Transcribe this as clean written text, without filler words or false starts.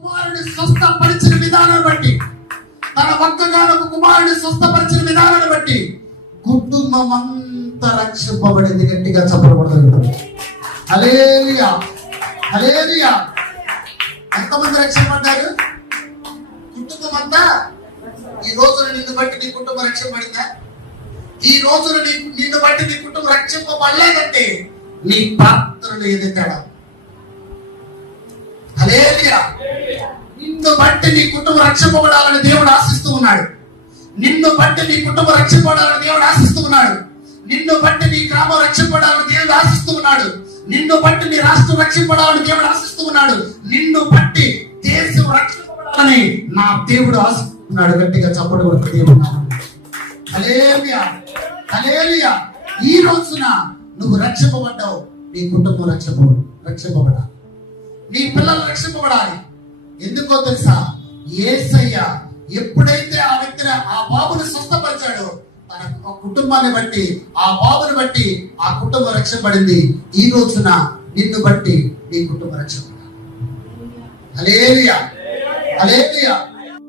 కుమారుని స్వస్థపరిచిన విధానాన్ని బట్టి, తన ఒక్కగానొక కుమారుని స్వస్థపరిచిన విధానాన్ని బట్టి కుటుంబం అంతా రక్షింపబడింది. గట్టిగా చెప్పబడదు. హల్లెలూయా, హల్లెలూయా. ఎంతమంది రక్షింపబడ్డారు? కుటుంబం అంతా. ఈ రోజున నిన్ను బట్టి నీ కుటుంబం రక్షింపబడిందా? ఈ రోజున నిన్ను బట్టి నీ కుటుంబం రక్షింపబడలేదంటే నీ పాత్రలు ఏదైతే హల్లెలూయా. నిన్ను బట్టి నీ కుటుంబం రక్షింపబడాలని దేవుడు ఆశిస్తూ ఉన్నాడు. నిన్ను బట్టి నీ కుటుంబం రక్షింపబడాలని దేవుడు ఆశిస్తూ ఉన్నాడు. నిన్ను బట్టి నీ గ్రామం రక్షింపబడాలని దేవుడు ఆశిస్తూ ఉన్నాడు. నిన్ను బట్టి నీ రాష్ట్రం రక్షింపబడాలని దేవుడు ఆశిస్తూ ఉన్నాడు. నిన్ను బట్టి దేశం రక్షింపబడాలని నా దేవుడు ఆశిస్తున్నాడు. గట్టిగా చెప్పడం దేవుడు. హల్లెలూయా, హల్లెలూయా. ఈ రోజున నువ్వు రక్షింపబడ్డావు. నీ కుటుంబం రక్షింపబడాలి. నీ పిల్లలు రక్షింపబడాలి. ఎందుకో తెలుసా? యేసయ్య ఎప్పుడైతే ఆ వ్యక్తిని, ఆ బాబుని స్వస్థపరిచాడో తన కుటుంబాన్ని బట్టి, ఆ బాబుని బట్టి ఆ కుటుంబం రక్షింపబడింది. ఈ రోజున నిన్ను బట్టి నీ కుటుంబం రక్షింపబడాలి. హల్లెలూయా, హల్లెలూయా.